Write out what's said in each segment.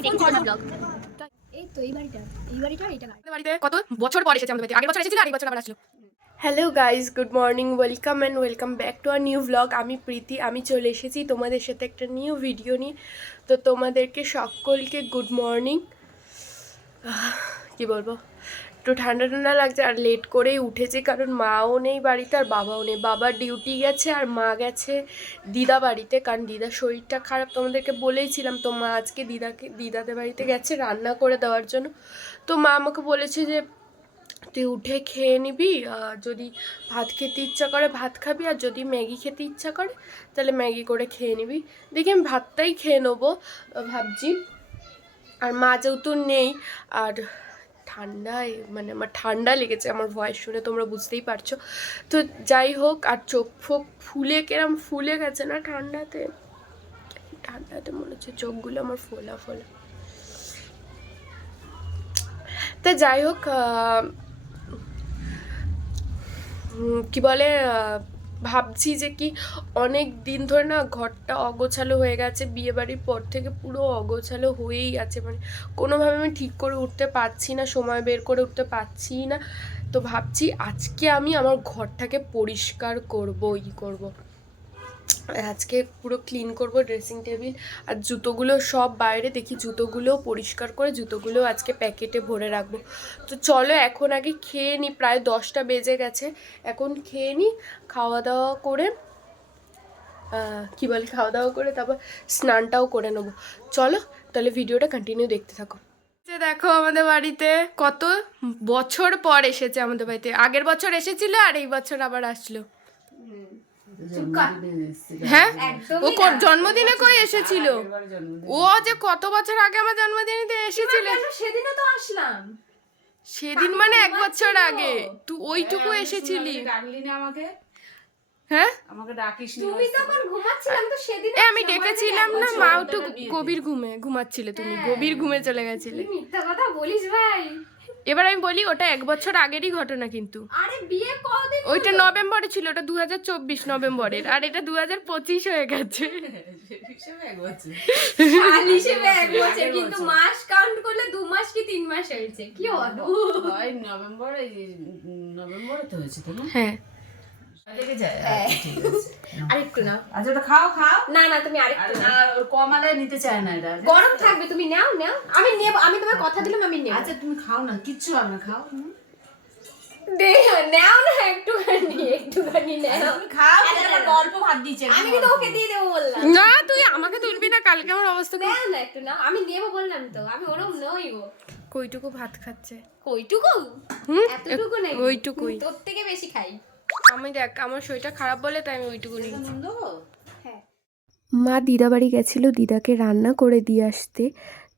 আমি দেখি তোমার ব্লগ। এই তো এই বাড়িটা এটা বাড়িতে কত বছর পর এসেছে আমাদের বাড়িতে। আগের বছর এসেছিল আর এই বছর আবার আসলো। Hello guys, good morning, welcome back to our new blog. আমি প্রীতি, আমি চলে এসেছি তোমাদের সাথে একটা নিউ ভিডিও নিয়ে। তো তোমাদেরকে সকলকে গুড মর্নিং। কি বলবো, একটু ঠান্ডা ঠান্ডা লাগছে আর লেট করেই উঠেছে, কারণ মাও নেই বাড়িতে আর বাবাও নেই। বাবা ডিউটি গেছে আর মা গেছে দিদা বাড়িতে, কারণ দিদার শরীরটা খারাপ, তোমাদেরকে বলেইছিলাম। তো মা আজকে দিদাদের বাড়িতে গেছে রান্না করে দেওয়ার জন্য। তো মা আমাকে বলেছে যে তুই উঠে খেয়ে নিবি, যদি ভাত খেতে ইচ্ছা করে ভাত খাবি, আর যদি ম্যাগি খেতে ইচ্ছা করে তাহলে ম্যাগি করে খেয়ে নিবি। দেখি আমি ভাতটাই খেয়ে নেবো ভাবছি। আর মা যেহেতু নেই, আর ঠান্ডায় মানে আমার ঠান্ডা লেগেছে, আমার ভয়েস শুনে তোমরা বুঝতেই পারছো। তো যাই হোক, আর চোখ ফোক ফুলে কেরম ফুলে গেছে না ঠান্ডাতে, মনে হচ্ছে চোখগুলো আমার ফোলা ফোলা। তা যাই হোক, কি বলে, ভাবছি যে কি অনেক দিন ধরে না ঘরটা অগোছালো হয়ে গেছে, বিয়েবাড়ির পর থেকে পুরো অগোছালো হয়েই আছে, মানে কোনোভাবে আমি ঠিক করে উঠতে পারছি না, সময় বের করে উঠতে পারছি না। তো ভাবছি আজকে আমি আমার ঘরটাকে পরিষ্কার করব। আজকে পুরো ক্লিন করব ড্রেসিং টেবিল আর জুতোগুলো সব বাইরে, দেখি জুতোগুলোও পরিষ্কার করে জুতোগুলো আজকে প্যাকেটে ভরে রাখবো। তো চলো এখন আগে খেয়ে নিই, প্রায় 10টা বেজে গেছে, এখন খেয়ে নিই। খাওয়া দাওয়া করে খাওয়া দাওয়া করে তারপর স্নানটাও করে নেবো। চলো তাহলে ভিডিওটা কন্টিনিউ দেখতে থাকো। যে দেখো আমাদের বাড়িতে কত বছর পর এসেছে আমাদের বাড়িতে, আগের বছর এসেছিল আর এই বছর আবার আসলো। হ্যাঁ, ও জন্মদিনে কই এসেছিল? ও যে কত বছর আগে আমার জন্মদিনে এসেছিল, সেদিনও তো আসলাম। সেদিন মানে 1 বছর আগে তুই ওইটুকু এসেছিলি। আমাকে হ্যাঁ, আমাকে ডাকিস নি। তুমি তখন ঘুমাচ্ছিলাম তো সেদিন। আমি ডেকেছিলাম না, মা একটু গভীর ঘুমাচ্ছিলে, তুমি গভীর ঘুমে চলে গেছিলে। মিথ্যা কথা বলিস ভাই। এবার আমি বলি ওটা 1 বছর আগেরই ঘটনা, কিন্তু আরে বিয়ে কতদিন? ওইটা নভেম্বরে ছিল, ওটা 2024 নভেম্বরের, আর এটা 2025 হয়ে গেছে। সাল হিসেবে 1 বছর, কিন্তু মাস কাউন্ট করলে 2 মাস কি 3 মাস হয়েছে। কি অদ্ভুত। হয় নভেম্বরে, নভেম্বরে তো হয়েছে তো না? হ্যাঁ, লেগে যায়। আরেকটু নাও। আচ্ছা ওটা খাও। না না তুমি আরেকটু না, নাও। ওর কমালে নিতে চায় না এটা। গরম থাকবে, তুমি নাও। আমি নেব, আমি তোমার কথা দিলাম আমি নেব। আচ্ছা তুমি খাও না, কিচ্ছু হবে না, খাও। দে নাও না, একটুখানি নাও। তুমি খাও, একটা অল্প ভাত দিয়েছে। আমি কিন্তু ওকে দিয়ে দেবো বললাম। না তুই আমাকে তুলবি না, কালকে আমার অবস্থা নাও না একটু নাও, আমি নেব বললাম তো, আমি ওরম নই গো। কইটুকু ভাত খাচ্ছে। কইটুকু? এতটুকু নাকি? ওইটুকুই। তোর থেকে বেশি খাই। আমি দেখ আমার শরীরটা খারাপ বলে তাই আমি ওইটুকু নিয়েছি। নুন দেবো? হ্যাঁ। মা দিদা বাড়ি গেছিলো দিদাকে রান্না করে দিয়ে আসতে।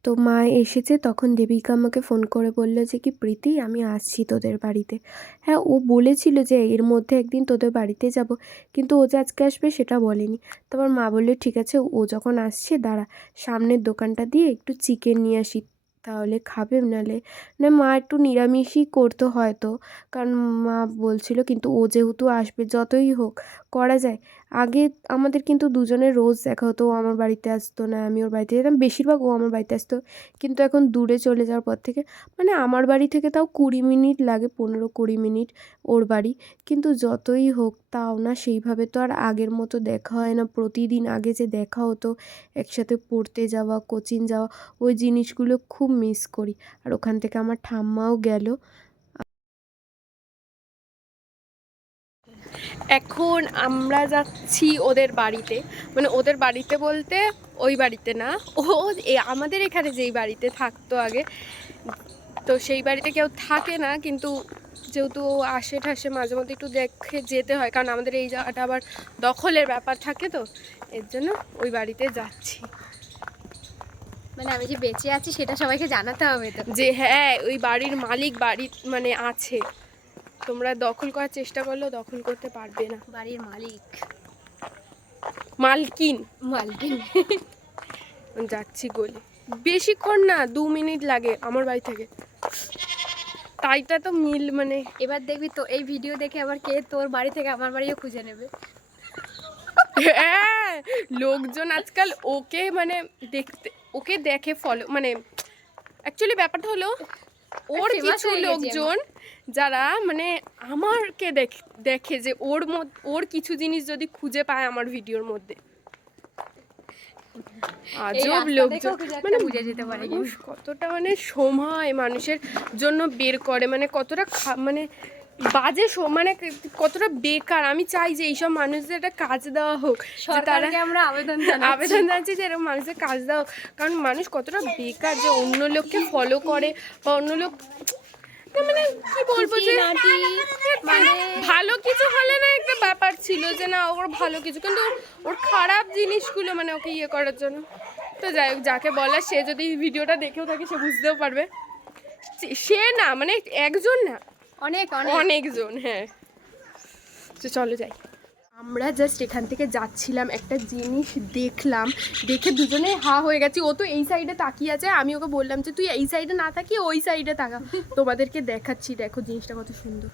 তো মা এসেছে, তখন দেবিকা আমাকে ফোন করে বলল যে কি প্রীতি আমি আসছি তোদের বাড়িতে। হ্যাঁ, ও বলেছিল যে এর মধ্যে একদিন তোদের বাড়িতে যাব, কিন্তু ও যে আজকে আসবে সেটা বলেনি। তারপর মা বললো ঠিক আছে, ও যখন আসছে দাঁড়া সামনের দোকানটা দিয়ে একটু চিকেন নিয়ে আসি, তাহলে খাবে, নাহলে না মা একটু নিরামিষই করতে হয়তো, কারণ মা বলছিল। কিন্তু ও যেহেতু আসবে যতই হোক করা যায়। আগে আমাদের কিন্তু দুজনের রোজ দেখা হতো, ও আমার বাড়িতে আসতো না আমি ওর বাড়িতে যেতাম, বেশিরভাগ ও আমার বাড়িতে আসতো। কিন্তু এখন দূরে চলে যাওয়ার পর থেকে, মানে আমার বাড়ি থেকে তাও 20 মিনিট লাগে, 15-20 মিনিট ওর বাড়ি। কিন্তু যতই হোক তাও না সেইভাবে তো আর আগের মতো দেখা হয় না। প্রতিদিন আগে যে দেখা হতো, একসাথে পড়তে যাওয়া, কোচিং যাওয়া, ওই জিনিসগুলো খুব মিস করি। আর ওখান থেকে আমার ঠাম্মাও গেল। এখন আমরা যাচ্ছি ওদের বাড়িতে, মানে ওদের বাড়িতে বলতে ওই বাড়িতে না, ও আমাদের এখানে যেই বাড়িতে থাকতো আগে, তো সেই বাড়িতে কেউ থাকে না, কিন্তু যেহেতু ও আসে ঠাসে মাঝে মধ্যে একটু দেখে যেতে হয়, কারণ আমাদের এই জায়গাটা আবার দখলের ব্যাপার থাকে, তো এর জন্য ওই বাড়িতে যাচ্ছি। মানে আমি যে বেঁচে আছি সেটা সবাইকে জানাতে হবে তো, যে হ্যাঁ ওই বাড়ির মালিক বাড়ি মানে আছে, তোমরা দখল করার চেষ্টা করলেও দখল করতে পারবে না। বাড়ির মালিক মালকিন মালকিন। যাচ্ছি গলি, বেশিক্ষণ না 2 মিনিট লাগে আমার বাড়ি থেকে, তাইটা তো মিল মানে। এবার দেখবি তো এই ভিডিও দেখে আবার কে তোর বাড়ি থেকে আমার বাড়িও খুঁজে নেবে। হ্যাঁ, লোকজন আজকাল ওকে মানে ওকে দেখে ফলো, মানে অ্যাকচুয়ালি ব্যাপারটা হলো ওর famous কিছু হয়ে গেছি লোকজন যারা মানে আমারকে দেখে যে ওর কিছু জিনিস যদি খুঁজে পায় আমার ভিডিওর মধ্যে, আজব লোকজন মানে বুঝে যেতে পারে। মানুষ কতটা মানে সময় মানুষের জন্য বের করে, মানে কতটা মানে বাজে মানে কতটা বেকার। আমি চাই যে এইসব মানুষদের একটা কাজ দেওয়া হোক, যে তারা সরকারকে আমরা আবেদন জানাচ্ছি যে এরকম মানুষের কাজ দেওয়া হোক। কারণ মানুষ কতটা বেকার যে অন্য লোককে ফলো করে বা অন্য লোক মানে কি বলবো যে মানে ভালো কিছু হলে না একটা ব্যাপার ছিল যে না ওর ভালো কিছু, কিন্তু ওর খারাপ জিনিসগুলো মানে ওকে ইয়ে করার জন্য। তো যাই হোক, যাকে বলা সে যদি ভিডিওটা দেখেও থাকে সে বুঝতেও পারবে। সে না মানে একজন না, অনেকজন। হ্যাঁ, তো চলো যাই। আমরা জাস্ট এখান থেকে যাচ্ছিলাম, একটা জিনিস দেখলাম, দেখে দুজনে হা হয়ে গেছি। ও তো এই সাইডে তাকিয়ে আছে, আমি ওকে বললাম যে তুই এই সাইডে না তাকিয়ে ওই সাইডে তাকা। তোমাদেরকে দেখাচ্ছি, দেখো জিনিসটা কত সুন্দর,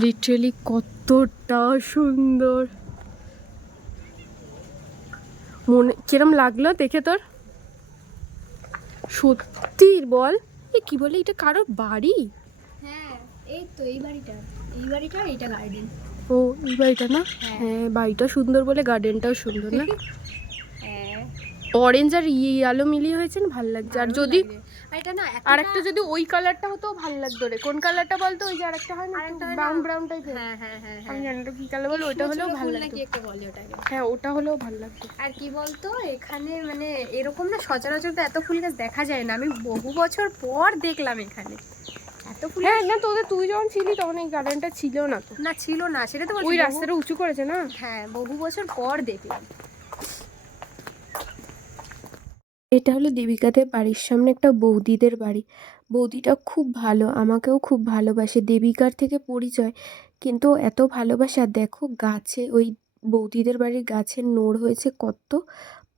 লিটারালি কতটা সুন্দর। মনে কিরম লাগলো দেখে তোর? সত্যি বল, এ কি বলে, এটা কারোর বাড়ি? হ্যাঁ, এই তো এই বাড়িটা আর এইটা গার্ডেন। ও এই বাড়িটা না? হ্যাঁ, বাড়িটা সুন্দর বলে গার্ডেনটাও সুন্দর না? হ্যাঁ, অরেঞ্জ আর আলো মিলিয়ে হয়েছে না, ভালো লাগছে। আর যদি এটা না আর একটা যদি ওই কালারটা হতো ভালো লাগতো রে। কোন কালারটা বলতো? ওই যে আরেকটা হয় না, ব্রাউন ব্রাউন টাইপের। হ্যাঁ, আমি জানি না কি কালার বলে, ওইটা হলেও ভালো লাগতো। কি একটা বলে ওটাকে। হ্যাঁ, ওটা হলেও ভালো লাগতো। আর কি বলতো, এখানে মানে এরকম না সচরাচর তো এত ফুল গাছ দেখা যায় না। আমি বহু বছর পর দেখলাম এখানে এত ফুল। হ্যাঁ না, তুই যখন ছিলি তখন এই গার্ডেনটা ছিল না তো। না ছিল না, সেটা তো বলছি। ওই রাস্তাটা উঁচু করেছে না? হ্যাঁ, বহু বছর পর দেখলাম। এটা হলো দেবিকাদের বাড়ির সামনে একটা বৌদিদের বাড়ি। বৌদিটা খুব ভালো, আমাকেও খুব ভালোবাসে। দেবিকার থেকে পরিচয়, কিন্তু এত ভালোবাসা। দেখো গাছে, ওই বৌদিদের বাড়ির গাছের নোড় হয়েছে কত,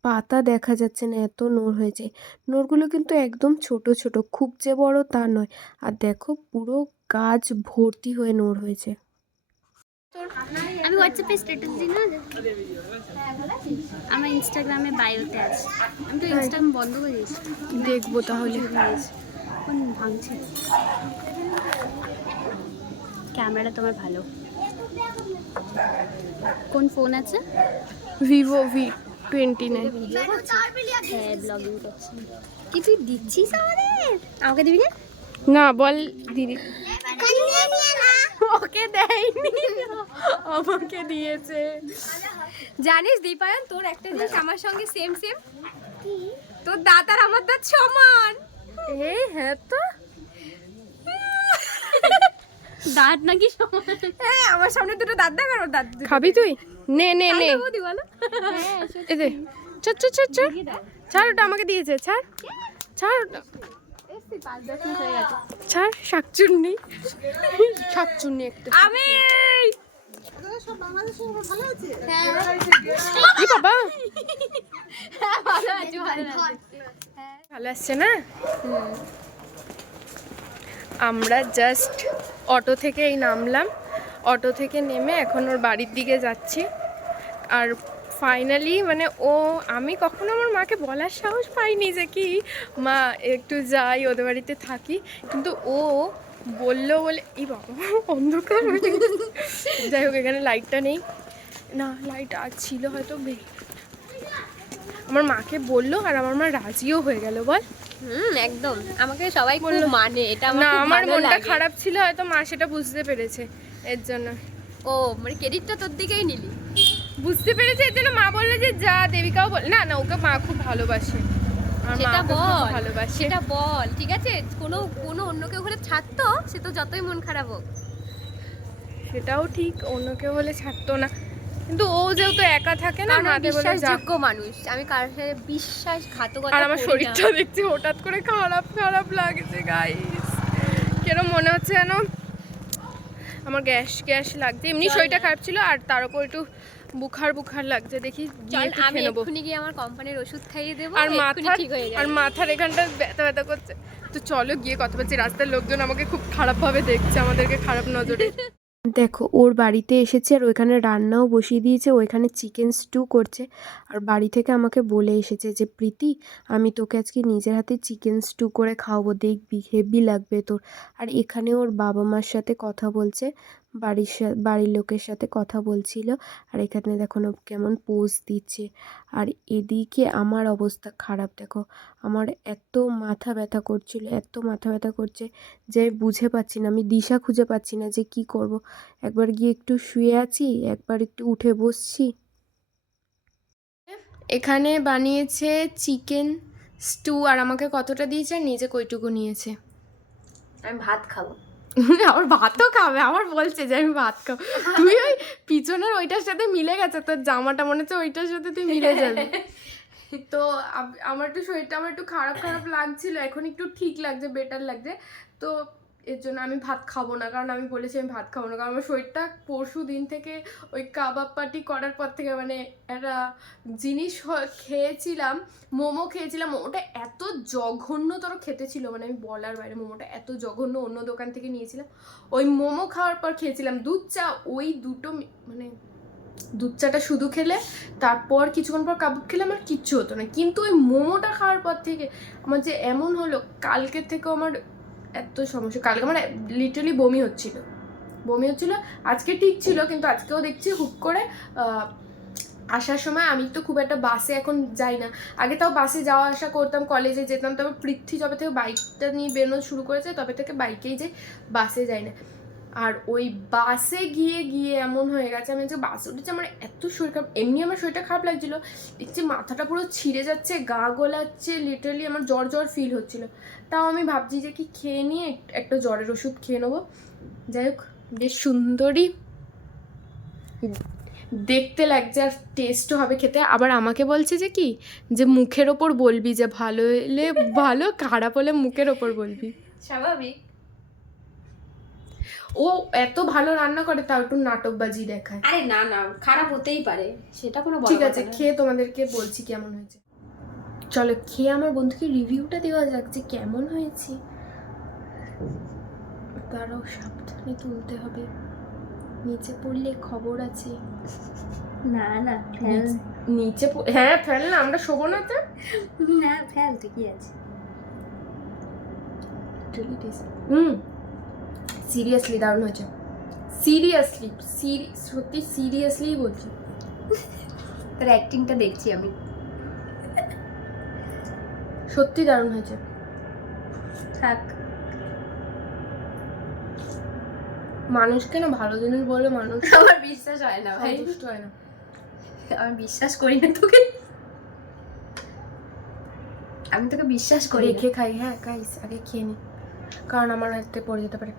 পাতা দেখা যাচ্ছে না, এত নোড় হয়েছে। নোড়গুলো কিন্তু একদম ছোট ছোট, খুব যে বড় তা নয়। আর দেখো পুরো গাছ ভর্তি হয়ে নোড় হয়েছে। আমি হোয়াটসঅ্যাপে স্ট্যাটাস দিই না, আমার ইনস্টাগ্রামে বায়োতে আছে। আমি তো ইনস্টাগ্রাম বন্ধ করে দিয়েছি। দেখবো তাহলে। কোন ভাঙছে ক্যামেরা তোমার ভালো? কোন ফোন আছে? Vivo V29। হ্যাঁ, ব্লগিং করছি। কি তুই দিচ্ছিস আমাকে দিবি না? না বল দিদি। ওকে দেয়নি, আমাকে দিয়েছে। জানিস দীপায়ন, তোর একটা জিনিস আমার সঙ্গে সেম তোর দাঁত আর আমার দাঁত সমান। এই হ্যাঁ তো, দাঁত নাকি সমান? হ্যাঁ, আমার সামনে দুটো দাঁত দেখ আর ওর দাঁত দুটো। খাবি তুই? নে নে নে, বৌদি বলো। এই দে। ছাড়, ছাড়, ওটা আমাকে দিয়েছে। ছাড় ওটা, ছাড়। শাকচুন্নি একটা। আমি কি বাবা, ভালো আছি। ভালো আসছে না? আমরা জাস্ট অটো থেকে নামলাম, অটো থেকে নেমে এখন ওর বাড়ির দিকে যাচ্ছি। আর ফাইনালি মানে আমি কখনো আমার মাকে বলার সাহস পাইনি যে কি মা একটু যাই ওদের বাড়িতে থাকি, কিন্তু ও বললো বলে এই বাবা অন্ধকার হয়ে গেছে। যাই হোক, এখানে লাইটটা নেই না, লাইট আজ ছিল হয়তো। আমার মাকে বললো আর আমার মা রাজিও হয়ে গেল। বল। একদম, আমাকে সবাই বললো মানে এটা না, আমার মনটা খারাপ ছিল, হয়তো মা সেটা বুঝতে পেরেছে, এর জন্য। ও মানে ক্রেডিটটা তোর দিকেই নিলি? বুঝতে পেরেছে, এর জন্য মা বললো যে যা। দেবিকাও বল না, ওকে মা খুব ভালোবাসে। সেটা বল, ভালোবাসে, সেটা বল। ঠিক আছে, কোনো অন্য কেউ হলে ছাড়তো, সে তো যতই মন খারাপ হোক। সেটাও ঠিক, অন্য কেউ হলে ছাড়তো না, কিন্তু ও যেহেতু একা থাকে না, মাকে বলে যা। বিশ্বাসযোগ্য মানুষ, আমি কারোর সাথে বিশ্বাসঘাতকতা আর আমার শরীরটা দেখছি হঠাৎ করে খারাপ লাগছে গাইস। কেন মনে হচ্ছে যেন আমার গ্যাস লাগছে। এমনি শরীরটা খারাপ ছিল, আর তার উপর একটু বুখার লাগছে। দেখি আমি এক্ষুনি গিয়ে আমার কোম্পানির ওষুধ খাইয়ে দেবো, আর মাথার এখানটা ব্যথা করছে। তো চলো গিয়ে কথা বলছি। রাস্তার লোকজন আমাকে খুব খারাপভাবে দেখছে, আমাদেরকে খারাপ নজরে। দেখো ওর বাড়িতে এসেছে আর ওইখানে রান্নাও বসিয়ে দিয়েছে, ওইখানে চিকেন স্টু করছে। আর বাড়ি থেকে আমাকে বলে এসেছে যে প্রীতি আমি তোকে আজকে নিজের হাতে চিকেন স্টু করে খাওয়াবো, দেখবি হেভি লাগবে তোর। আর এখানে ওর বাবা মার সাথে কথা বলছে, বাড়ির লোকের সাথে কথা বলছিল। আর এখানে দেখো না কেমন পোজ দিচ্ছে। আর এদিকে আমার অবস্থা খারাপ, দেখো আমার এত মাথা ব্যথা করছিল, এত মাথা ব্যথা করছে যে আমি বুঝে পাচ্ছি না, আমি দিশা খুঁজে পাচ্ছি না যে কি করব। একবার গিয়ে একটু শুয়ে আছি, একবার একটু উঠে বসছি। এখানে বানিয়েছে চিকেন স্টু, আর আমাকে কতটা দিয়েছে আর নিজে কইটুকু নিয়েছে। আমি ভাত খাবো। আমার ভাতও খাবে, আমার বলছে যে আমি ভাত খাবো। তুই ওই পিছনের ওইটার সাথে মিলে গেছে, তোর জামাটা মনে হচ্ছে ওইটার সাথে তুই মিলে যাবি। তো আমার একটু শরীরটা আমার একটু খারাপ খারাপ লাগছিল, এখন একটু ঠিক লাগছে, বেটার লাগছে। তো এর জন্য আমি ভাত খাবো না, কারণ আমি বলেছি আমি ভাত খাবো না, কারণ আমার শরীরটা পরশু দিন থেকে ওই কাবাব পার্টি করার পর থেকে মানে একটা জিনিস খেয়েছিলাম, মোমো খেয়েছিলাম, মোমোটা এত জঘন্যতর খেতে ছিল, মানে আমি বলার বাইরে। মোমোটা এত জঘন্য, অন্য দোকান থেকে নিয়েছিলাম, ওই মোমো খাওয়ার পর খেয়েছিলাম দুধ চা, ওই দুটো মানে দুধ চাটা শুধু খেলে তারপর কিছুক্ষণ পর কাবাব খেলাম, আর কিচ্ছু হতো না। কিন্তু ওই মোমোটা খাওয়ার পর থেকে আমার যে এমন হলো, কালকের থেকেও আমার এত সমস্যা, কালকে আমার লিটারালি বমি হচ্ছিল। আজকে ঠিক ছিল, কিন্তু আজকেও দেখছি হুট করে আসার সময়, আমি তো খুব একটা বাসে এখন যাই না, আগে তাও বাসে যাওয়া আসা করতাম, কলেজে যেতাম, তবে পৃথ্বী যবে থেকে বাইকটা নিয়ে বেরোনো শুরু করেছে তবে থেকে বাইকেই যাই, বাসে যাই না। আর ওই বাসে গিয়ে এমন হয়ে গেছে, আমি যে বাসে উঠেছি আমার এত শরীর খারাপ, এমনি আমার শরীরটা খারাপ লাগছিল, দেখছি মাথাটা পুরো ছিঁড়ে যাচ্ছে, গা গোলাচ্ছে, লিটারালি আমার জ্বর ফিল হচ্ছিল। তাও আমি ভাবছি যে কি খেয়ে নিয়ে একটা জ্বরের ওষুধ খেয়ে নেবো। যাই হোক, বেশ সুন্দরী দেখতে লাগছে, আর টেস্টও হবে খেতে। আবার আমাকে বলছে যে কি, যে মুখের ওপর বলবি, যে ভালো হলে ভালো, খারাপ হলে মুখের ওপর বলবি। স্বাভাবিক। ও এত ভালো রান্না করে, তাও একটু নাটকবাজি দেখায়। আরে না না, খারাপ হতেই পারে, সেটা কোনো বড় ঠিক কথা আছে, না। খেয়ে তোমাদেরকে বলছি কেমন হয়েছে। চলো খেয়ে আমার বন্ধুকে রিভিউটা দেওয়া যাক যে কেমন হয়েছে। তারাও সাবধানে তুলতে হবে, নিচে পড়লে খবর আছে। না না ফেল, নিচে হ্যাঁ ফেল না, আমরা শোবো না তো। না ফেল ঠিকই আছে। সিরিয়াসলি দারুণ হয়েছে, সত্যি সিরিয়াসলি বলছি। তোর অ্যাক্টিংটা দেখছি আমি। সত্যি দারুণ হয়েছে। থাক, মানুষকে না ভালো জিনিস বলে মানুষ আমার বিশ্বাস হয় না ভাই, সন্তুষ্ট হয় না। আমি বিশ্বাস করি না তোকে, আমি তোকে বিশ্বাস করি না। রেখে খাই, হ্যাঁ খাইস, আগে খেয়ে নি, কারণ আমার হাতে পড়ে যেতে পারে।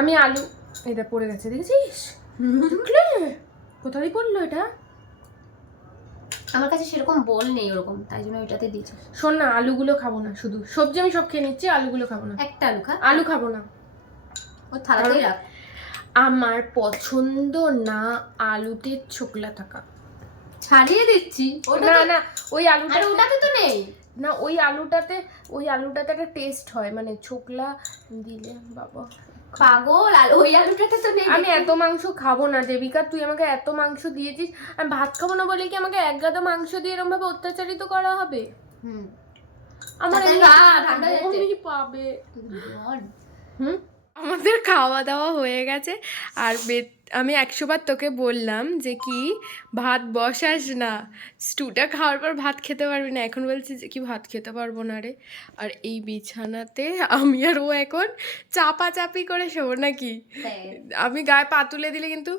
আমি আলু, এটা পড়ে গেছে দেখেছিস, কোথায় পড়লো এটা? আমার কাছে সেরকম বল নেই ওরকম, তাই জন্য ওইটাতে দিয়েছি। শোন না, আলুগুলো খাবো না, শুধু সবজি আমি সব খেয়ে নিচ্ছি, আলুগুলো খাবো না। একটা আলু খা, আলু খাবো না, ও থালাতেই রাখ। আমার পছন্দ না আলুতে ছোকলা থাকা। ছাড়িয়ে দিচ্ছি না না, ওই আলুটা, আরে ওটাতে তো নেই। না ওই আলুটাতে একটা টেস্ট হয়, মানে ছোকলা দিলে বাবা পাগল, আর ওই আলুটাতে তো নেই। আমি এত মাংস খাবো না দেবিকা, তুই আমাকে এত মাংস দিয়েছিস, আমি ভাত খাবো না বলে কি আমাকে এক গাদা মাংস দিয়ে এরকম ভাবে অত্যাচারিত করা হবে? আমার এমনি পাবে। আমাদের খাওয়া দাওয়া হয়ে গেছে, আর আমি 100 বার তোকে বললাম যে কি ভাত বসাস না, স্টুটা খাওয়ার পর ভাত খেতে পারবি না, এখন বলছি যে কি ভাত খেতে পারবো না রে। আর এই বিছানাতে আমি আর ও এখন চাপাচাপি করে শোবো নাকি? আমি গায়ে পা তুলে দিলে কিন্তু,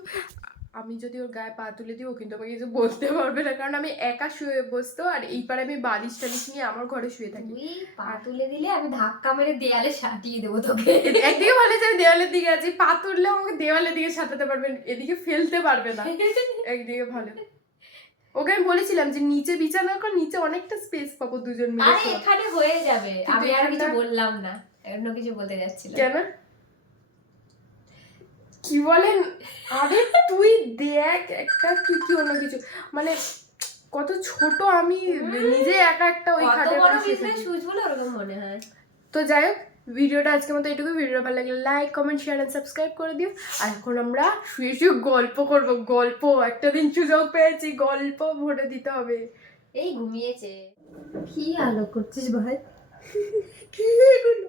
আমি যদি ওর গায়ে পা তুলে দিই ও কিন্তু আমাকে কিছু বলতে পারবে না, কারণ আমি একা শুয়ে বসতো, আর এই পারে আমি বালিশ টালিশ নিয়ে আমার ঘরে শুয়ে থাকি। তুই পা তুলে দিলে আমি ধাক্কা মেরে দেয়ালে সাটিয়ে দেবো তোকে। একদিকে ভালো যে দেওয়ালের দিকে আছে, পা তুললেও আমাকে দেওয়ালের দিকে সাঁতাতে পারবেন, এদিকে ফেলতে পারবে না, একদিকে ভালো। ওকে আমি বলেছিলাম যে নিচে বিছানা কর, নিচে অনেকটা স্পেস পাবো দুজন মিলে। আরে এখানে হয়ে যাবে, কিন্তু আমি আর কিছু এখানটা- বললাম না, অন্য কিছু বলতে যাচ্ছিলাম। কেন কি বলেন? আরে তুই দেখ একটা, তুই কি অন্য কিছু, মানে কত ছোট আমি নিজে একা একটা ওই কত খাটে বড় বিজনেস সুচ বলে ওরকম মনে হয়। তো যাই হোক ভিডিওটা আজকের মতো এটুকু। ভিডিওটা ভালো লাগলে like comment share and subscribe করে দিও। আর এখন আমরা শুয়ে শুয়ে গল্প করব। গল্প একটা দিন সুযোগ পেয়েছি, গল্প ভরে দিতে হবে। এই ঘুমিয়েছে। কি আলো করছিস ভাই? কি এগুলো?